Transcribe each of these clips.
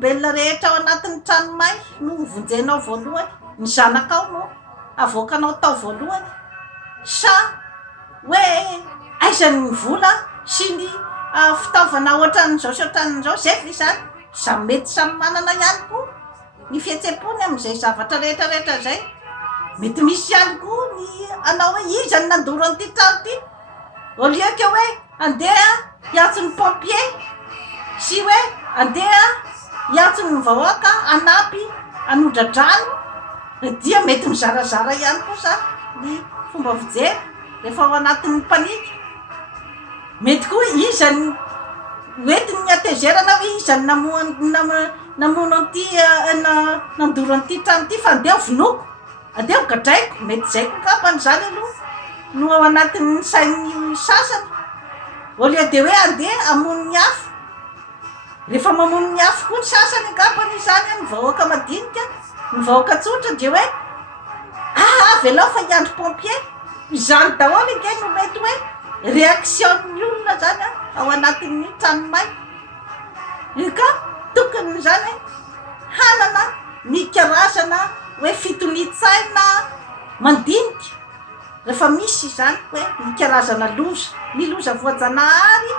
olombelona rehetra ao anatin'ny tranomay no vonjenao voalohany, ny zanakao no avoakanao tao voalohany, sa hoe aizan'ny vola sy ny fitaovana ohatran'izao sy ohatran'izao, zay ve zany? Samy mety samy manana ihany koa ny fihetsehampony amin'izay zavatra rehetrarehetra zay. Mety misy ihany koa ny anao hoe iza ny nandoro an'ity trano ity, au lieu que hoe andeha hiantso ny pompier sy hoe andeha hiantso ny vahoaka anampy hanodra-drano, dia mety mizarazara ihany koa zany ny fomba fijery rehefa ao anatin'ny panika. Mety koa iza ny hoentiny ny atezerana hoe iza ny namono an'ity nandoro an'ity trano ity fa andeha vonoko, andeha gadraiko, mety zay koa kapany zany aloha no ao anatin'ny sain'ny sasany, au lieu de hoe andeha amono ny afo. Rehefa mamono ny afo koa ny sasany angapany zany ny vahoaka madinika, ny vahoaka tsotra dia hoe avy alao fa hiandry pompier. Izany daholo ange no mety hoe réaction-ny olona zany ao anatin'ny tranomay. Ka tokony zany hanana ny karazana hoe fitoni-tsaina mandinika rehefa misy zany hoe ny karazana loza, ny loza voajanahary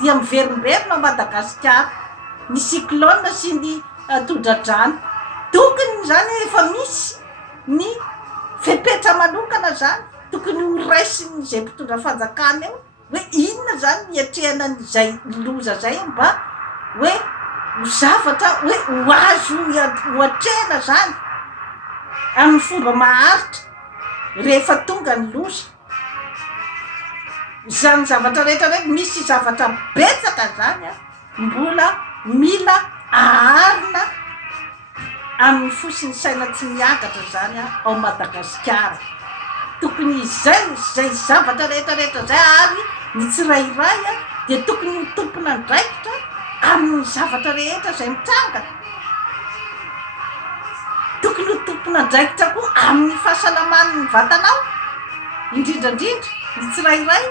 dia miverimberina ao Madagasikara, ny cyclone sy ny tondra-drano. Tokony zany efa misy ny fepetra manokana zany, tokony ho raisiny zay mpitondra fanjakana eo hoe inona zany miatrehana n'izay loza zay mba hoe ho zavatra hoe ho azo hoatrehana zany amin'ny fomba maharitra rehefa tonga ny loza. Zany zavatra rehetrarehetra, misy zavatra betsaka zany mbola mila aharina amin'ny fosiny saina tsy miakatra zany ao Madagasikara. Tokony zay zavatra rehetrarehetra zay ary ny tsirairay dia tokony mitompona ndraikitra amin'ny zavatra rehetra zay mitranga. Tokony mitompona ndraikitra koa amin'ny fahasalaman'ny vatanao indrindrandrindra ny tsirairay,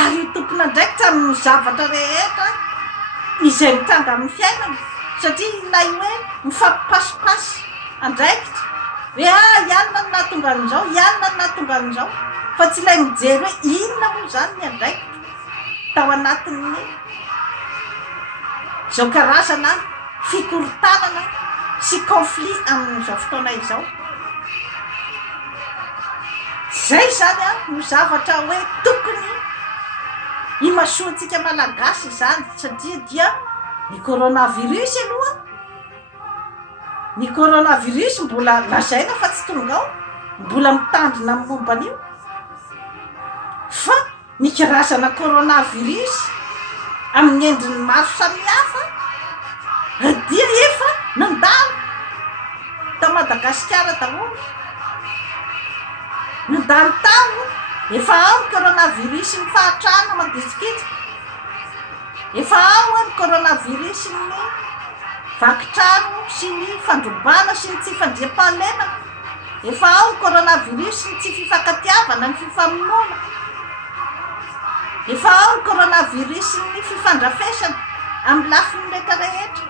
ary mitompona ndraikitra amin'ny zavatra rehetra izay mitranga amin'ny fiainana, satria ilay hoe mifampipasipasy andraikitra hoe ianona ny nahatonga an'izao, ianona ny nahatonga an'izao, fa tsy ilay mijery hoe inona moa zany ny andraikitra tao anatin'ny zao karazana fikorotanana sy conflit amin'izao fotoana izao. Zay zany no zavatra hoe tokony imasoantsika malagasy zany, satria dia ny coronavirus aloha, ny coronavirus mbola lazaina fa tsy tonga ao, mbola mitandrina amin'ny momban'io, fa ny karazana coronavirus amin'ny endriny maro samihafa dia efa nandalo ta Madagasikara daholo. Nandalo tao, efa ao ny coronavirus ny fahatrana maditsikitsika, efa ao ny coronavirus ny vakitrano sy ny fandrombana sy ny tsy fandriam-pahalemana, efa ao ny coronavirus ny tsy fifankatiavana, ny fifamonoana, efa ao ny coronavirus ny fifandrafesana amin'ny lafiny rehetrarehetra,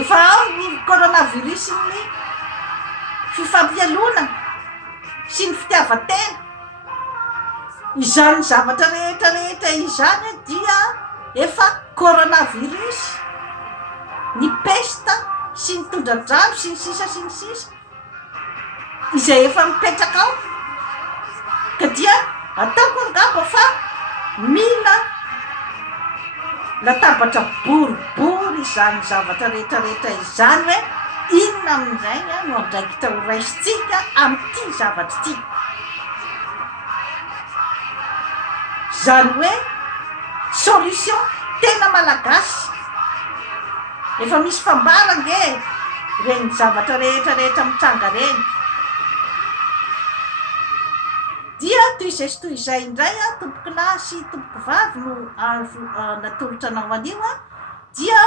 efa ao ny coronavirus ny fifampialonana sy ny fitiavan-tena. Izany zavatra rehetrarehetra izany dia efa coronavirus, ny pesta sy ny tondra-drano sy ny sisa sy ny sisa izay efa mipetraka ao. Ka dia ataoko angamba fa mila latabatra boribory izany zavatra rehetrarehetra izany hoe inona amin'izay no andraikitra ho raisitsika amin'ity zavatra ity. Zany hoe solution tena malagasy, efa misy fambarange reny zavatra rehetrarehetra mitranga reny. Dia toy izay sy toy izay indray tompoky lahy sy tompoky vavy no azo natolotra anao anio dia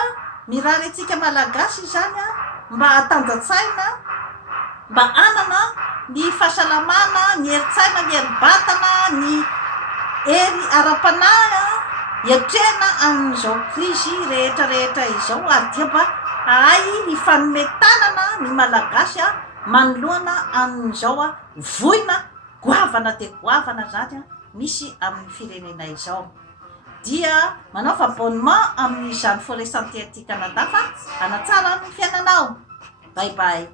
mirary antsika malagasy zany mba hatanjatsaina, mba anana ny fahasalamana, ny heritsaina, ny herim-batana, ny hery ara-panahy iatrena an'izao krizy rehetrarehetra izao ary diaba ay ifanometanana ny malagasy a manoloana an'izao a voina goavana de goavana zany a misy amin'ny firenena izao dia manao fa abonnement amin'izany forêt santé ty Canada fa anatsara ny fiainanao. Bye bye.